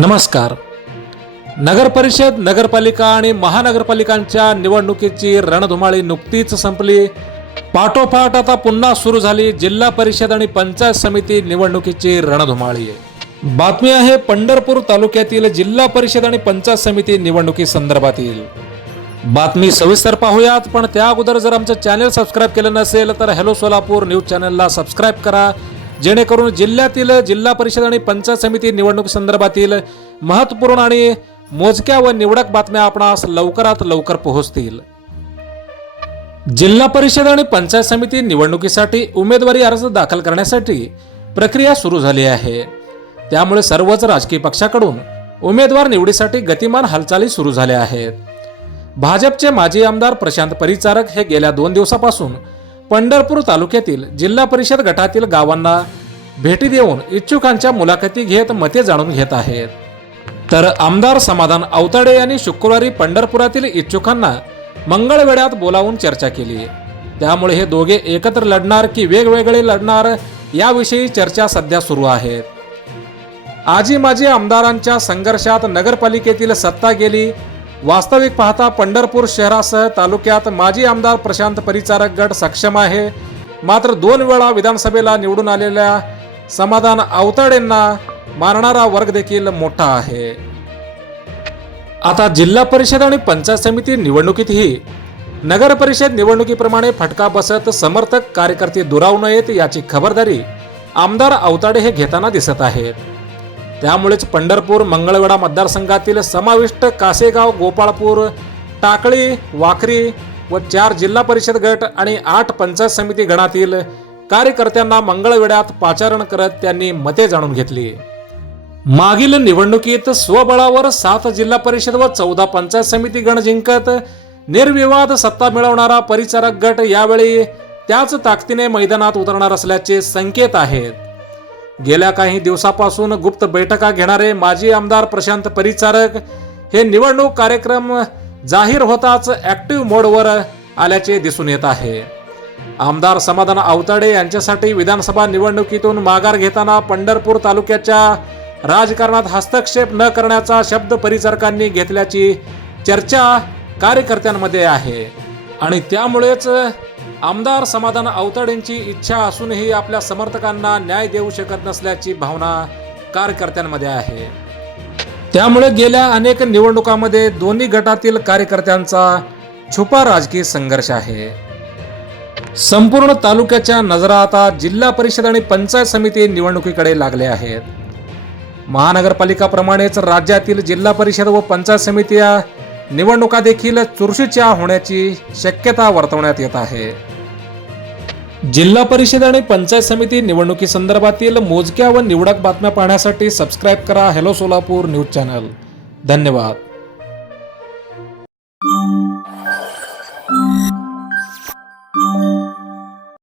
नमस्कार। नगर परिषद, नगरपालिका आणि महानगरपालिकांच्या निवडणुकीची रणधुमाळी नुकतीच संपली। पाठोपाठ आता पुन्हा सुरू झाली जिल्हा परिषद आणि पंचायत समिती निवडणुकीची रणधुमाळी। बातमी आहे पंढरपूर तालुक्यातील जिल्हा परिषद आणि पंचायत समिती निवडणुकी संदर्भातील। बातमी सविस्तर पाहूयात, पण त्या अगोदर जर आमचं चॅनल सबस्क्राइब केलं नसेल तर हॅलो सोलापूर न्यूज चॅनलला सबस्क्राइब करा, जेणेकरून जिल्ह्यातील जिल्हा परिषद आणि पंचायत समिती निवडणूक संदर्भातील महत्त्वपूर्ण आणि मोजक्या व निवडक बातम्या आपणास लवकरात लवकर पोहोचतील। जिल्हा परिषद आणि पंचायत समिती निवडणुकीसाठी उमेदवारी अर्ज दाखल करण्यासाठी प्रक्रिया सुरू झाली आहे। त्यामुळे सर्वच राजकीय पक्षाकडून उमेदवार निवडीसाठी गतिमान हालचाली सुरू झाल्या आहेत। भाजपचे माजी आमदार प्रशांत परिचारक हे गेल्या 2 दिवसापासून पंढरपूर तालुक्यातील जिल्हा परिषद गटातील गावांना भेटी देऊन इच्छुकांच्या मुलाखती घेत मते जाणून घेत आहेत। तर आमदार समाधान आवताडे यांनी शुक्रवारी पंढरपुरातील इच्छुकांना मंगळवेढ्यात बोलावून चर्चा केली। त्यामुळे हे दोघे एकत्र लढणार की वेगवेगळे लढणार याविषयी चर्चा सध्या सुरू आहे। आजी माजी आमदारांच्या संघर्षात नगरपालिकेतील सत्ता गेली। वास्तविक पाहता पंढरपूर शहरासह तालुक्यात माजी आमदार प्रशांत परिचारक गट सक्षम आहे। मात्र 2 वेळा विधानसभेला निवडून आलेल्या समाधान आवताडेंना मानणारा वर्ग देखील मोठा आहे। आता जिल्हा परिषद आणि पंचायत समिती निवडणुकीतही नगर परिषद निवडणुकीप्रमाणे फटका बसत समर्थक कार्यकर्ते दुरावू नयेत याची खबरदारी आमदार आवताडे हे घेताना दिसत आहेत। त्यामुळेच पंढरपूर मंगळवेढा मतदारसंघातील समाविष्ट कासेगाव, गोपाळपूर, टाकळी, वाखरी व 4 जिल्हा परिषद गट आणि 8 पंचायत समिती गणातील कार्यकर्त्यांना मंगळवेढ्यात पाचारण करत त्यांनी मते जाणून घेतली। मागील निवडणुकीत स्वबळावर 7 जिल्हा परिषद व 14 पंचायत समिती गण जिंकत निर्विवाद सत्ता मिळवणारा परिचारक गट यावेळी त्याच ताकदीने मैदानात उतरणार असल्याचे संकेत आहेत। गेल्या काही दिवसापासून गुप्त बैठका घेणारे माजी आमदार प्रशांत परिचारक हे निवडणूक कार्यक्रम जाहीर होताच ऍक्टिव्ह मोडवर आल्याचे दिसून येत आहे। आमदार समाधान आवताडे यांच्यासाठी विधानसभा निवडणुकीतून माघार घेताना पंढरपूर तालुक्याच्या राजकारणात हस्तक्षेप न करण्याचा शब्द परिचारकांनी घेतल्याची चर्चा कार्यकर्त्यांमध्ये आहे आणि त्यामुळेच आमदार समाधान आवताडेंची इच्छा असूनही आपल्या समर्थकांना न्याय देऊ शकत नसल्याची भावना कार्यकर्त्यांमध्ये आहे। त्यामुळे गेल्या अनेक निवडणुकांमध्ये दोन्ही गटातील कार्यकर्त्यांचा छुपा राजकीय संघर्ष आहे। संपूर्ण तालुक्याच्या नजरा आता जिल्हा परिषद आणि पंचायत समिती निवडणुकीकडे लागले आहेत। महानगरपालिकाप्रमाणेच राज्यातील जिल्हा परिषद व पंचायत समित्या निवडणुका देखील चुरशीच्या होण्याची शक्यता वर्तवण्यात येत आहे। जिल्हा परिषद आणि पंचायत समिती निवडणुकी संदर्भातील मोजक्या व निवडक बातम्या पाहण्यासाठी सबस्क्राइब करा हॅलो सोलापूर न्यूज चॅनल। धन्यवाद।